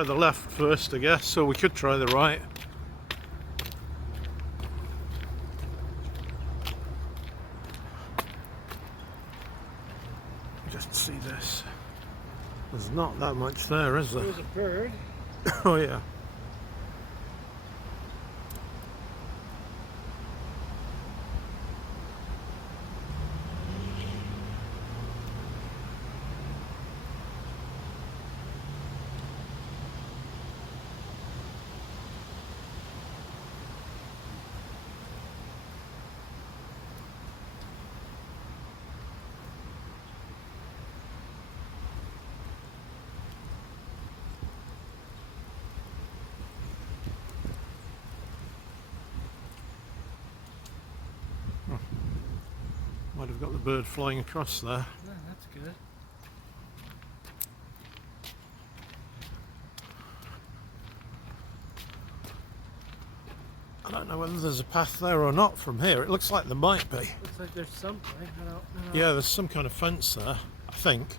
try the left first, I guess, so we could try the right. Just see this. There's not that much there, is there? There's a bird. Oh yeah. Might have got the bird flying across there. Yeah, that's good. I don't know whether there's a path there or not from here. It looks like there might be. Looks like there's something. I don't know. Yeah, there's some kind of fence there, I think.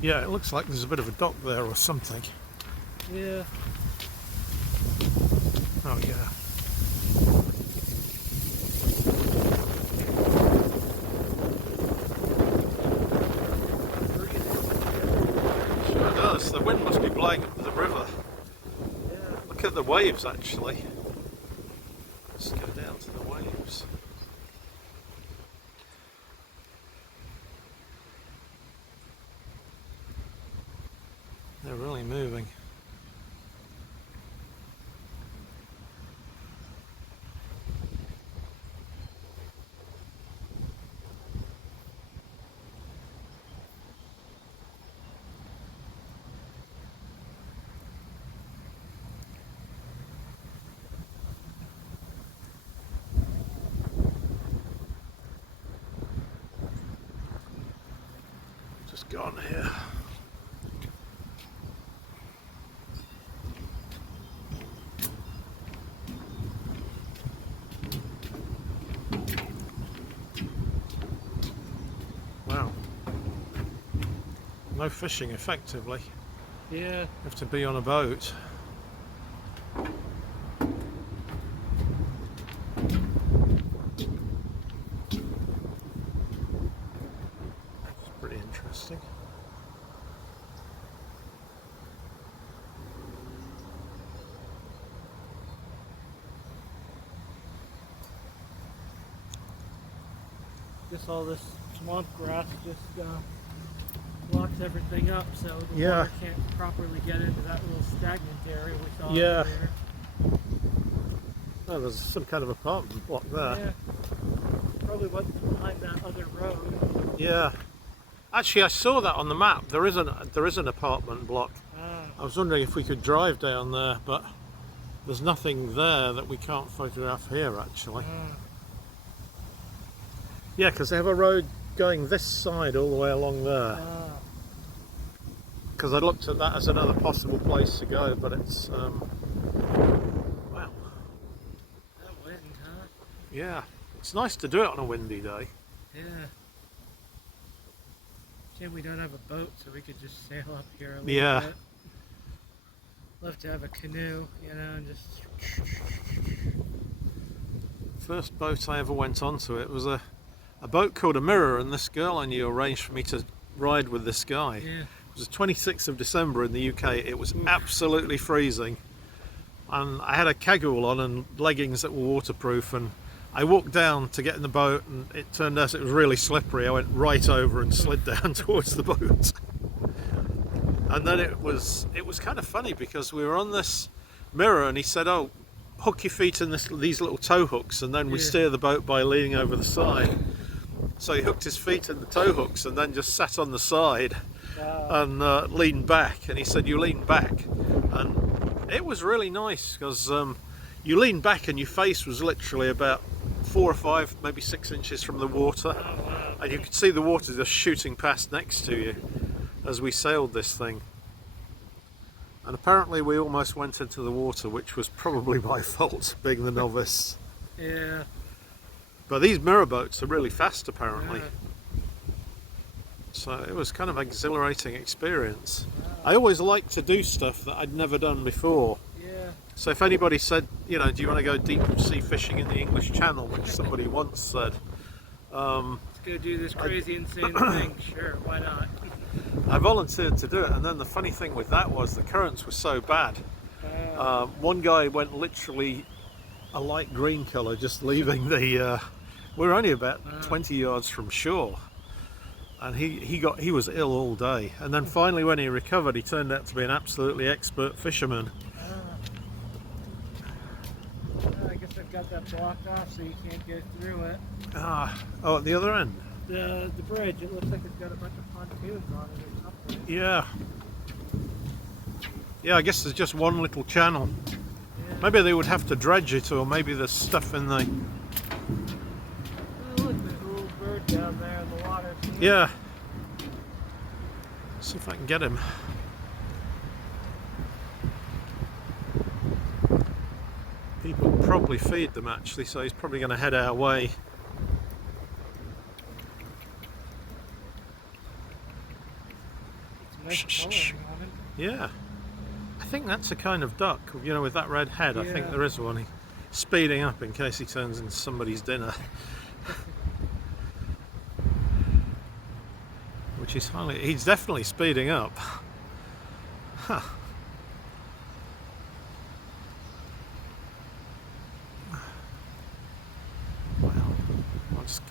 Yeah, it looks like there's a bit of a dock there or something. Yeah. Oh yeah. Sure does. The wind must be blowing up the river. Yeah. Look at the waves actually. Let's go down to the waves. They're really moving. Just gone here. Wow. No fishing effectively. Yeah. You have to be on a boat. It's pretty interesting. Just all this swamp grass just blocks everything up, so the Yeah. water can't properly get into that little stagnant area we saw Yeah. earlier. Oh, there's some kind of apartment block there. Yeah. Probably what's behind that other road. Yeah. Actually, I saw that on the map. There is an apartment block. Ah. I was wondering if we could drive down there, but there's nothing there that we can't photograph here actually. Ah. Yeah, because they have a road going this side all the way along there. Ah. Because I looked at that as another possible place to go, but it's wow. That wind, huh? Yeah, it's nice to do it on a windy day. Yeah. Shame we don't have a boat, so we could just sail up here a little Yeah. bit. Love to have a canoe, you know, and just. First boat I ever went onto, it was a boat called a Mirror, and this girl I knew arranged for me to ride with this guy. Yeah. It was the 26th of December in the UK. It was absolutely freezing, and I had a cagoule on and leggings that were waterproof, and I walked down to get in the boat, and it turned out it was really slippery. I went right over and slid down towards the boat. And then it was kind of funny because we were on this mirror and he said, oh, hook your feet in these little tow hooks, and then we steer the boat by leaning over the side. So he hooked his feet in the tow hooks and then just sat on the side and leaned back, and he said, you lean back. And it was really nice because you lean back and your face was literally about 4 or 5, maybe 6 inches from the water, and you could see the water just shooting past next to you as we sailed this thing. And apparently we almost went into the water, which was probably my fault, being the novice. Yeah. But these mirror boats are really fast apparently. Yeah. So it was kind of an exhilarating experience. I always like to do stuff that I'd never done before. Yeah. So if anybody said, you know, do you want to go deep sea fishing in the English Channel, which somebody once said, Let's go do this crazy, insane thing. Sure, why not? I volunteered to do it. And then the funny thing with that was the currents were so bad. One guy went literally a light green colour, just leaving the. We were only about 20 yards from shore, and he was ill all day. And then finally, when he recovered, he turned out to be an absolutely expert fisherman. I guess I've got that blocked off so you can't go through it. Oh, at the other end. The bridge. It looks like it's got a bunch of pontoons on it or something. Yeah. Yeah, I guess there's just one little channel. Yeah. Maybe they would have to dredge it, or maybe there's stuff in the. Oh, look, there's a little bird down there in the water. Yeah. See if I can get him. People probably feed them actually, so he's probably going to head our way. It's nice coloring on it. Yeah. I think that's a kind of duck, you know, with that red head. I think Yeah. there is one. He's speeding up in case he turns into somebody's dinner. Which is he's definitely speeding up. Huh. Well, I'll just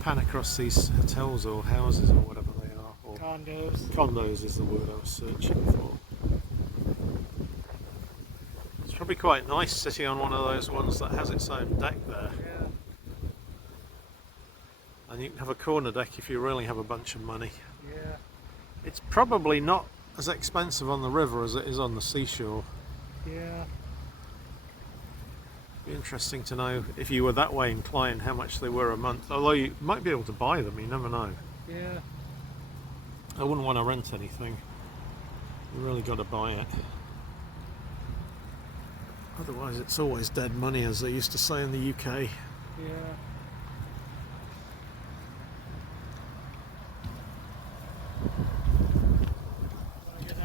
pan across these hotels or houses or whatever they are. Or Condos. condos is the word I was searching for. It's probably quite nice sitting on one of those ones that has its own deck there. Yeah. And you can have a corner deck if you really have a bunch of money. Yeah. It's probably not as expensive on the river as it is on the seashore. Yeah. Be interesting to know if you were that way inclined how much they were a month. Although you might be able to buy them, you never know. Yeah. I wouldn't want to rent anything. You really got to buy it. Otherwise it's always dead money, as they used to say in the UK. Yeah.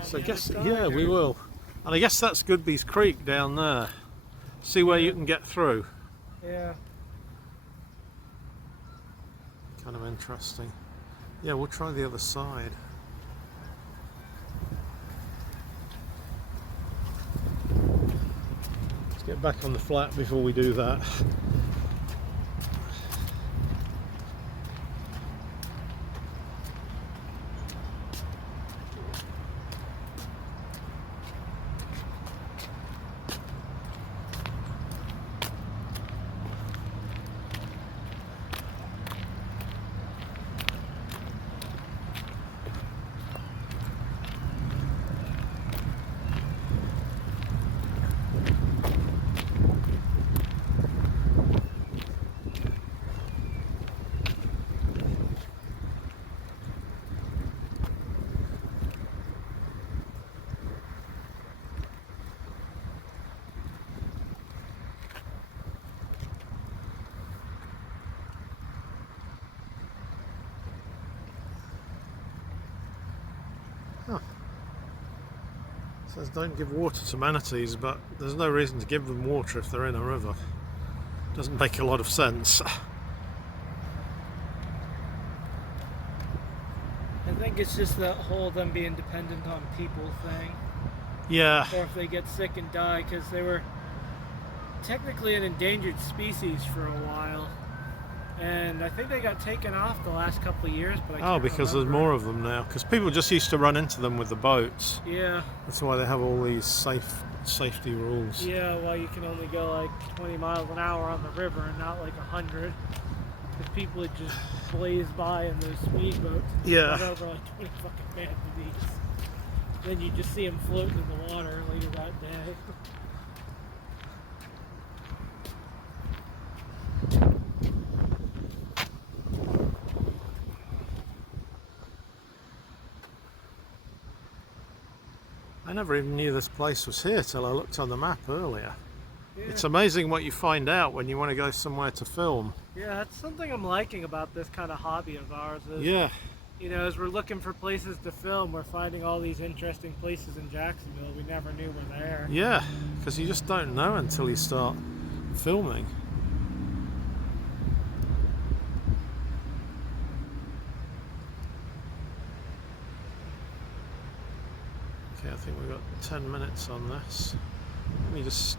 So I guess, yeah, we will. And I guess that's Goodby's Creek down there. See where you can get through. Yeah. Kind of interesting. Yeah, we'll try the other side. Let's get back on the flat before we do that. It says don't give water to manatees, but there's no reason to give them water if they're in a river. Doesn't make a lot of sense. I think it's just that whole them being dependent on people thing. Yeah. Or if they get sick and die, because they were technically an endangered species for a while. And I think they got taken off the last couple of years, but I can't Because remember. there's more of them now. Because people just used to run into them with the boats. Yeah. That's why they have all these safety rules. Yeah, well, you can only go like 20 miles an hour on the river and not like 100. Because people would just blaze by in those speedboats. Yeah. Run over like 20 fucking manatees. Then you just see them floating in the water later that day. I never even knew this place was here till I looked on the map earlier. Yeah. It's amazing what you find out when you want to go somewhere to film. Yeah, that's something I'm liking about this kind of hobby of ours. Is Yeah. you know, as we're looking for places to film, we're finding all these interesting places in Jacksonville we never knew were there. Yeah, because you just don't know until you start filming. Okay, I think we've got 10 minutes on this. Let me just